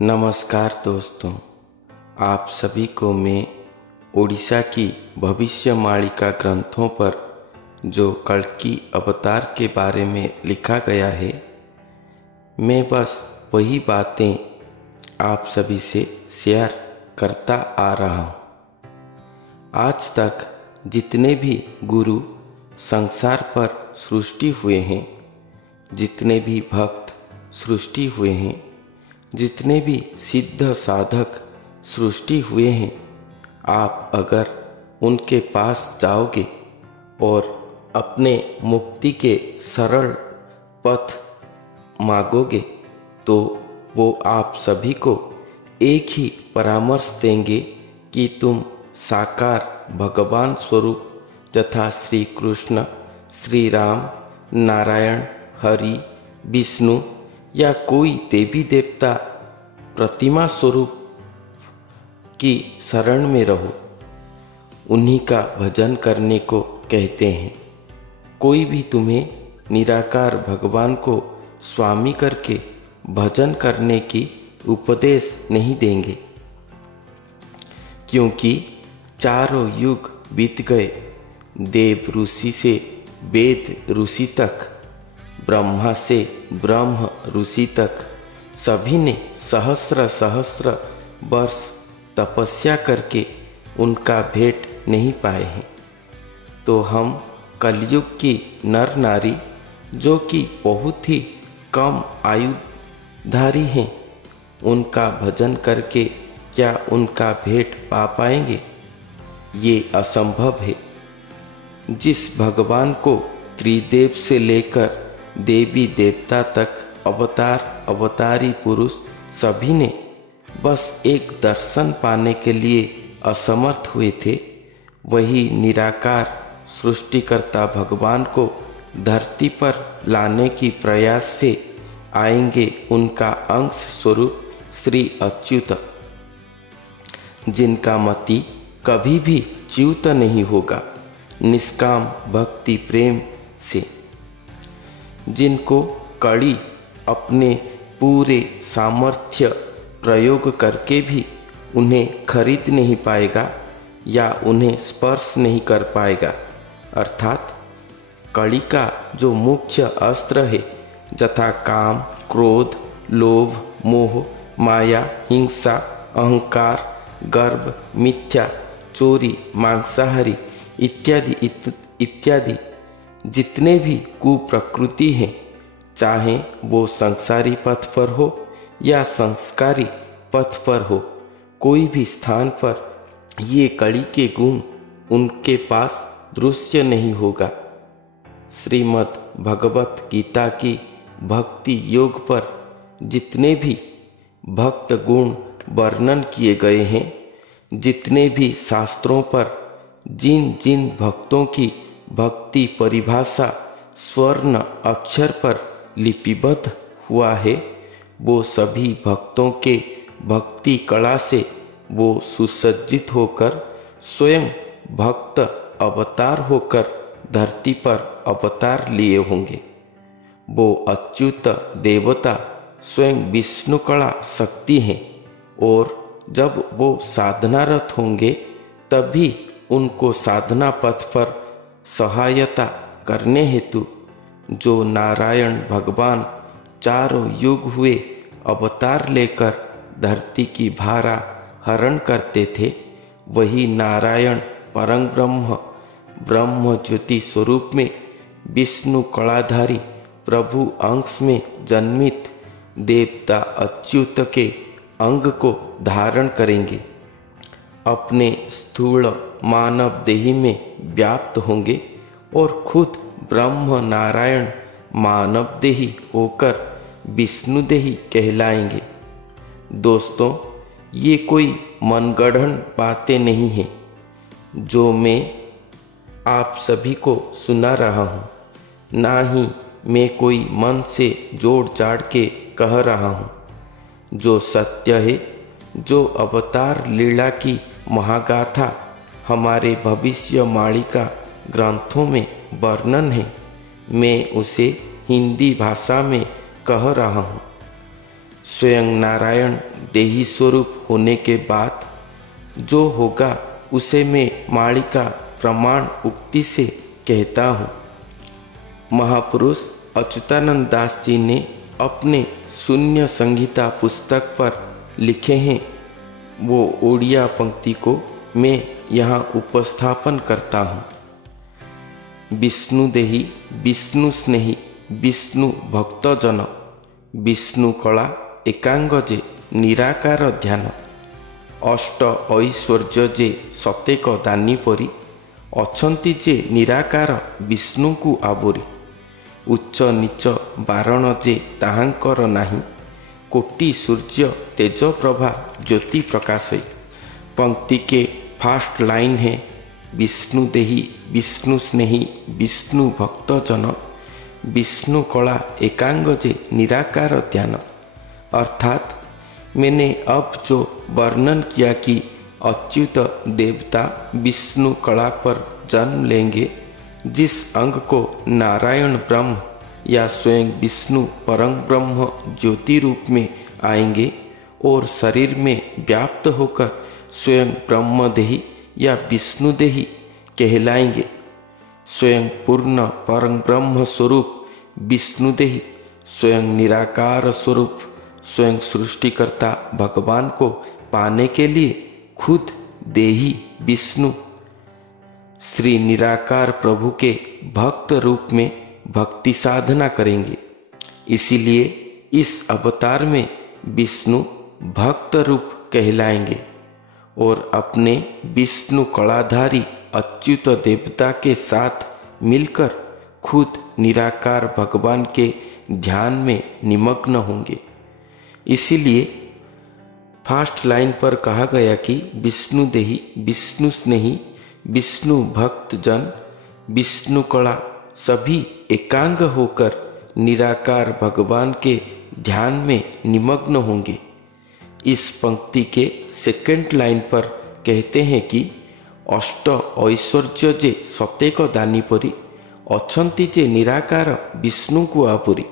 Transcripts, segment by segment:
नमस्कार दोस्तों, आप सभी को मैं ओडिशा की भविष्य मालिका ग्रंथों पर जो कल्कि अवतार के बारे में लिखा गया है, मैं बस वही बातें आप सभी से शेयर करता आ रहा हूँ। आज तक जितने भी गुरु संसार पर सृष्टि हुए हैं, जितने भी भक्त सृष्टि हुए हैं, जितने भी सिद्ध साधक सृष्टि हुए हैं, आप अगर उनके पास जाओगे और अपने मुक्ति के सरल पथ मांगोगे तो वो आप सभी को एक ही परामर्श देंगे कि तुम साकार भगवान स्वरूप तथा श्री कृष्ण, श्री राम, नारायण, हरि, विष्णु या कोई देवी देवता प्रतिमा स्वरूप की शरण में रहो। उन्हीं का भजन करने को कहते हैं। कोई भी तुम्हें निराकार भगवान को स्वामी करके भजन करने की उपदेश नहीं देंगे, क्योंकि चारों युग बीत गए। देव ऋषि से वेद ऋषि तक, ब्रह्मा से ब्रह्म ऋषि तक सभी ने सहस्र सहस्र वर्ष तपस्या करके उनका भेंट नहीं पाए हैं। तो हम कलयुग की नर नारी, जो कि बहुत ही कम आयुधारी हैं, उनका भजन करके क्या उनका भेंट पा पाएंगे? ये असंभव है। जिस भगवान को त्रिदेव से लेकर देवी देवता तक अवतार अवतारी पुरुष सभी ने बस एक दर्शन पाने के लिए असमर्थ हुए थे, वही निराकार सृष्टिकर्ता भगवान को धरती पर लाने की प्रयास से आएंगे उनका अंश स्वरूप श्री अच्युत, जिनका मति कभी भी च्युत नहीं होगा। निष्काम भक्ति प्रेम से जिनको कड़ी अपने पूरे सामर्थ्य प्रयोग करके भी उन्हें खरीद नहीं पाएगा या उन्हें स्पर्श नहीं कर पाएगा। अर्थात कड़ी का जो मुख्य अस्त्र है, यथा काम, क्रोध, लोभ, मोह, माया, हिंसा, अहंकार, गर्व, मिथ्या, चोरी, मांसाहारी इत्यादि इत्यादि जितने भी कुप्रकृति हैं, चाहे वो संसारी पथ पर हो या संस्कारी पथ पर हो, कोई भी स्थान पर ये कड़ी के गुण उनके पास दृश्य नहीं होगा। श्रीमद् भगवत गीता की भक्ति योग पर जितने भी भक्त गुण वर्णन किए गए हैं, जितने भी शास्त्रों पर जिन जिन भक्तों की भक्ति परिभाषा स्वर्ण अक्षर पर लिपिबद्ध हुआ है, वो सभी भक्तों के भक्ति कला से वो सुसज्जित होकर स्वयं भक्त अवतार होकर धरती पर अवतार लिए होंगे। वो अच्युत देवता स्वयं विष्णु कला शक्ति हैं, और जब वो साधनारत होंगे तभी उनको साधना पथ पर सहायता करने हेतु जो नारायण भगवान चारों युग हुए अवतार लेकर धरती की भारा हरण करते थे, वही नारायण परम ब्रह्म ब्रह्म ज्योति स्वरूप में विष्णु कलाधारी प्रभु अंश में जन्मित देवता अच्युत के अंग को धारण करेंगे, अपने स्थूल मानव देही में व्याप्त होंगे और खुद ब्रह्म नारायण मानव देही होकर विष्णु देही कहलाएंगे। दोस्तों, ये कोई मनगढ़ंत बातें नहीं हैं जो मैं आप सभी को सुना रहा हूँ, ना ही मैं कोई मन से जोड़ जाड़ के कह रहा हूँ। जो सत्य है, जो अवतार लीला की महागाथा हमारे भविष्य मालिका ग्रंथों में वर्णन है, मैं उसे हिंदी भाषा में कह रहा हूँ। स्वयं नारायण देही स्वरूप होने के बाद जो होगा उसे मैं मालिका प्रमाण उक्ति से कहता हूँ। महापुरुष अच्युतानंद दास जी ने अपने शून्य संहिता पुस्तक पर लिखे हैं, वो ओडिया पंक्ति को मैं यहाँ उपस्थापन करता हूँ। विष्णु देही विष्णु स्नेही विष्णु भक्तजन विष्णु कला एकांग जे निराकार ध्यान अष्ट ऐश्वर्य जे सतेक दानी परी अछंती जे निराकार विष्णु को आवरी उच्च नीच बारण जे ताहांकर नाही कोटि सूर्य तेज प्रभा ज्योति प्रकाशई। पंक्ति के फर्स्ट लाइन है विष्णु देही विष्णु स्नेही विष्णु भक्तजन विष्णु कला एकांग जे निराकार ध्यान। अर्थात मैंने अब जो वर्णन किया कि अच्युत देवता विष्णु कला पर जन्म लेंगे, जिस अंग को नारायण ब्रह्म या स्वयं विष्णु परम ब्रह्म ज्योति रूप में आएंगे और शरीर में व्याप्त होकर स्वयं ब्रह्मदेही या विष्णुदेही कहलाएंगे। स्वयं पूर्ण परम ब्रह्म स्वरूप विष्णुदेही स्वयं निराकार स्वरूप स्वयं सृष्टिकर्ता भगवान को पाने के लिए खुद देही विष्णु श्री निराकार प्रभु के भक्त रूप में भक्ति साधना करेंगे। इसीलिए इस अवतार में विष्णु भक्त रूप कहलाएंगे और अपने विष्णु कलाधारी अच्युत देवता के साथ मिलकर खुद निराकार भगवान के ध्यान में निमग्न होंगे। इसीलिए फर्स्ट लाइन पर कहा गया कि विष्णु देही विष्णु स्नेही विष्णु भक्त जन विष्णु कला सभी एकांग होकर निराकार भगवान के ध्यान में निमग्न होंगे। इस पंक्ति के सेकंड लाइन पर कहते हैं कि अष्ट ऐश्वर्य जे सतेक दानी परी अछंती जे निराकार विष्णु को आपुरी।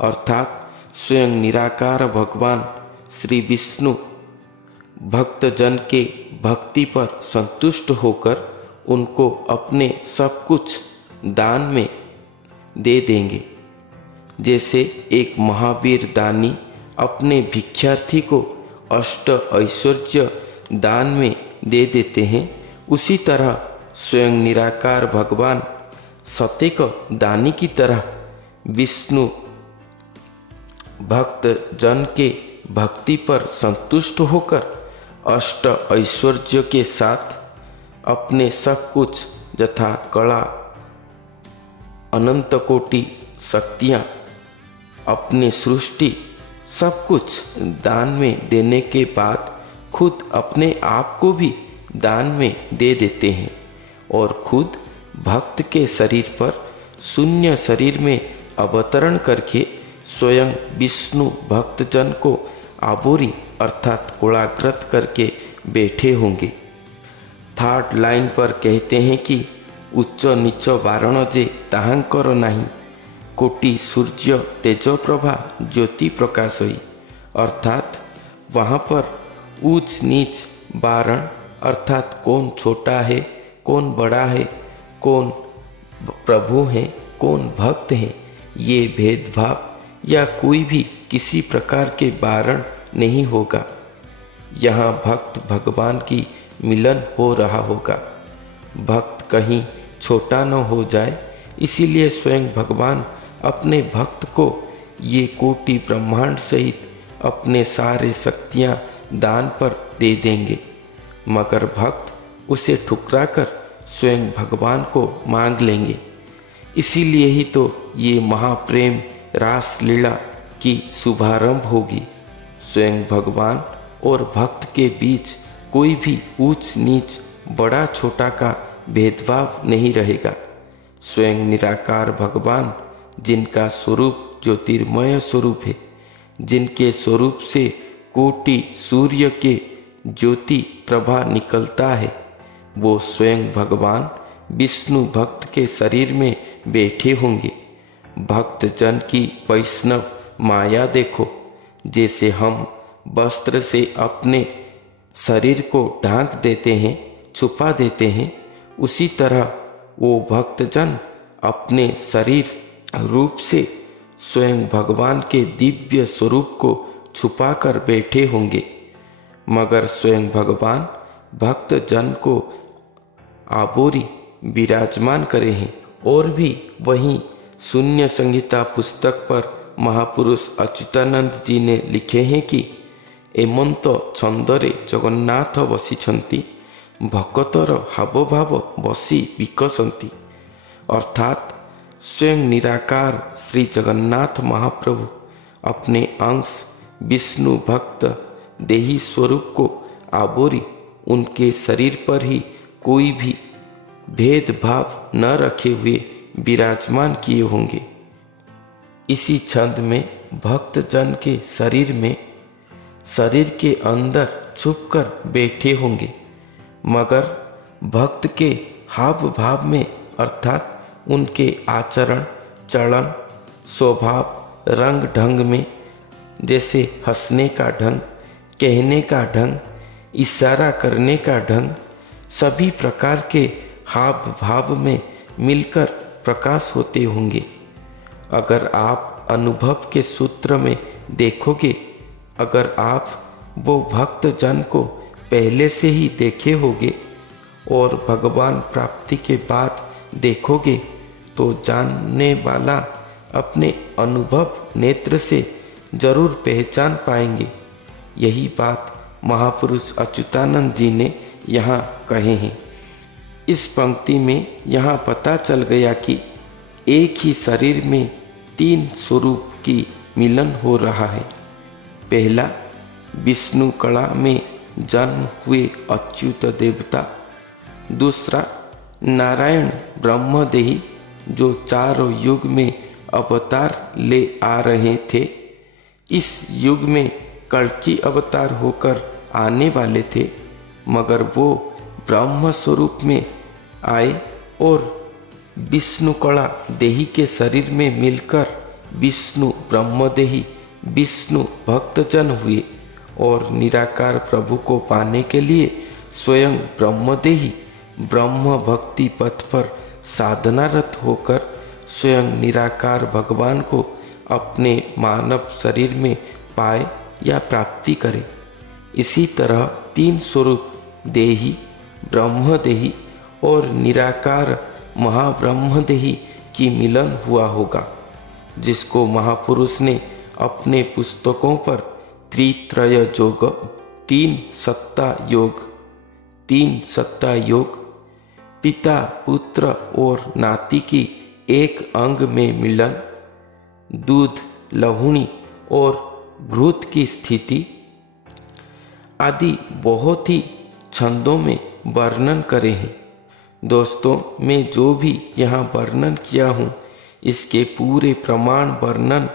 अर्थात स्वयं निराकार भगवान श्री विष्णु भक्तजन के भक्ति पर संतुष्ट होकर उनको अपने सब कुछ दान में दे देंगे। जैसे एक महावीर दानी अपने भिक्षार्थी को अष्ट ऐश्वर्य दान में दे देते हैं, उसी तरह स्वयं निराकार भगवान सतेक दानी की तरह विष्णु भक्त जन के भक्ति पर संतुष्ट होकर अष्ट ऐश्वर्य के साथ अपने सब कुछ यथा कला अनंत कोटि शक्तियाँ अपनी सृष्टि सब कुछ दान में देने के बाद खुद अपने आप को भी दान में दे देते हैं और खुद भक्त के शरीर पर शून्य शरीर में अवतरण करके स्वयं विष्णु भक्तजन को आबोरी अर्थात कोलाग्रत करके बैठे होंगे। थर्ड लाइन पर कहते हैं कि उच्च नीच बारण जे ताहांकर नाही कोटि सूर्य तेज प्रभा ज्योति प्रकाशई। अर्थात वहाँ पर ऊंच नीच बारण अर्थात कौन छोटा है कौन बड़ा है कौन प्रभु है कौन भक्त है, ये भेदभाव या कोई भी किसी प्रकार के बारण नहीं होगा। यहाँ भक्त भगवान की मिलन हो रहा होगा। भक्त कहीं छोटा न हो जाए, इसीलिए स्वयं भगवान अपने भक्त को ये कोटि ब्रह्मांड सहित अपने सारे शक्तियाँ दान पर दे देंगे, मगर भक्त उसे ठुकराकर स्वयं भगवान को मांग लेंगे। इसीलिए ही तो ये महाप्रेम रास लीला की शुभारंभ होगी। स्वयं भगवान और भक्त के बीच कोई भी ऊंच नीच बड़ा छोटा का भेदभाव नहीं रहेगा। स्वयं निराकार भगवान जिनका स्वरूप ज्योतिर्मय स्वरूप है, जिनके स्वरूप से कोटि सूर्य के ज्योति प्रभा निकलता है, वो स्वयं भगवान विष्णु भक्त के शरीर में बैठे होंगे। भक्त जन की वैष्णव माया देखो, जैसे हम वस्त्र से अपने शरीर को ढांक देते हैं, छुपा देते हैं, उसी तरह वो भक्तजन अपने शरीर रूप से स्वयं भगवान के दिव्य स्वरूप को छुपाकर बैठे होंगे, मगर स्वयं भगवान भक्तजन को आबोरी विराजमान करे हैं। और भी वहीं शून्य संहिता पुस्तक पर महापुरुष अच्युतानंद जी ने लिखे हैं कि एमंत छंदरे जगन्नाथ बसिछंती भक्तर हाव भाव बसी विकसंती। अर्थात स्वयं निराकार श्री जगन्नाथ महाप्रभु अपने अंश विष्णु भक्त देही स्वरूप को आबोरी उनके शरीर पर ही कोई भी भेदभाव न रखे हुए विराजमान किए होंगे। इसी छंद में भक्त जन के शरीर में शरीर के अंदर छुपकर बैठे होंगे, मगर भक्त के हाव भाव में अर्थात उनके आचरण, चलन, स्वभाव, रंग ढंग में, जैसे हंसने का ढंग, कहने का ढंग, इशारा करने का ढंग, सभी प्रकार के हाव भाव में मिलकर प्रकाश होते होंगे। अगर आप अनुभव के सूत्र में देखोगे, अगर आप वो भक्त जन को पहले से ही देखे होगे और भगवान प्राप्ति के बाद देखोगे, तो जानने वाला अपने अनुभव नेत्र से जरूर पहचान पाएंगे। यही बात महापुरुष अच्युतानंद जी ने यहाँ कहे हैं। इस पंक्ति में यहाँ पता चल गया कि एक ही शरीर में तीन स्वरूप की मिलन हो रहा है। पहला, विष्णु कला में जन्म हुए अच्युत देवता। दूसरा, नारायण ब्रह्मदेही जो चारों युग में अवतार ले आ रहे थे। इस युग में कल्कि अवतार होकर आने वाले थे, मगर वो ब्रह्म स्वरूप में आए और विष्णु कला देही के शरीर में मिलकर विष्णु ब्रह्मदेही विष्णु भक्तजन हुए और निराकार प्रभु को पाने के लिए स्वयं ब्रह्मदेही ब्रह्म भक्ति पथ पर साधनारत होकर स्वयं निराकार भगवान को अपने मानव शरीर में पाए या प्राप्ति करे। इसी तरह तीन स्वरूप देही, ब्रह्मदेही और निराकार महाब्रह्मदेही की मिलन हुआ होगा, जिसको महापुरुष ने अपने पुस्तकों पर त्रित्रय योग, तीन सत्ता योग, पिता पुत्र और नाती की एक अंग में मिलन, दूध लहुणी और भ्रूत की स्थिति आदि बहुत ही छंदों में वर्णन करे हैं। दोस्तों, मैं जो भी यहाँ वर्णन किया हूँ, इसके पूरे प्रमाण वर्णन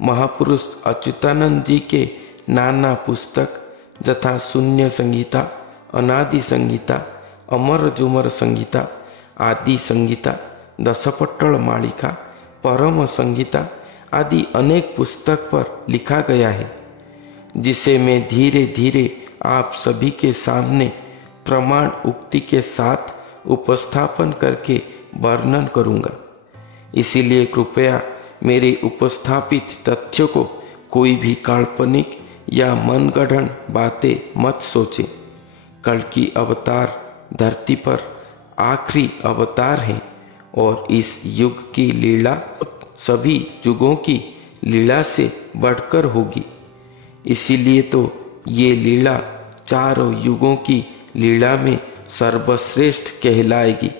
महापुरुष अच्युतानंद जी के नाना पुस्तक यथा शून्य संहिता, अनादि संहिता, अमर जुमर संहिता, आदि संहिता, दशपट्टल मालिका, परम संहिता आदि अनेक पुस्तक पर लिखा गया है, जिसे मैं धीरे धीरे आप सभी के सामने प्रमाण उक्ति के साथ उपस्थापन करके वर्णन करूंगा। इसीलिए कृपया मेरे उपस्थापित तथ्यों को कोई भी काल्पनिक या मनगढ़ंत बातें मत सोचें। कल्कि अवतार धरती पर आखिरी अवतार हैं और इस युग की लीला सभी युगों की लीला से बढ़कर होगी। इसीलिए तो ये लीला चारों युगों की लीला में सर्वश्रेष्ठ कहलाएगी।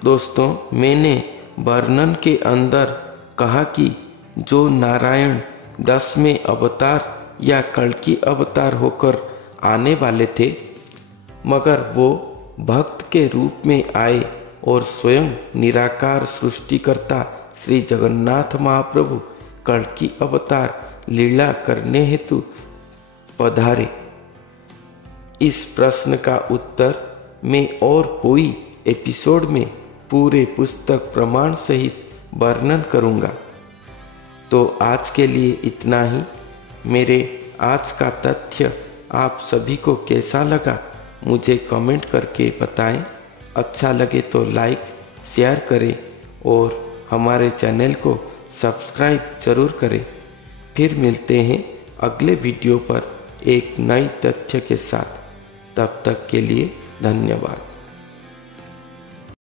दोस्तों, मैंने वर्णन के अंदर कहा कि जो नारायण 10वें अवतार या कल्कि अवतार होकर आने वाले थे, मगर वो भक्त के रूप में आए और स्वयं निराकार सृष्टिकर्ता श्री जगन्नाथ महाप्रभु कल्कि अवतार लीला करने हेतु पधारे। इस प्रश्न का उत्तर मैं और कोई एपिसोड में पूरे पुस्तक प्रमाण सहित वर्णन करूंगा। तो आज के लिए इतना ही। मेरे आज का तथ्य आप सभी को कैसा लगा मुझे कमेंट करके बताएं। अच्छा लगे तो लाइक शेयर करें और हमारे चैनल को सब्सक्राइब जरूर करें। फिर मिलते हैं अगले वीडियो पर एक नई तथ्य के साथ। तब तक के लिए धन्यवाद।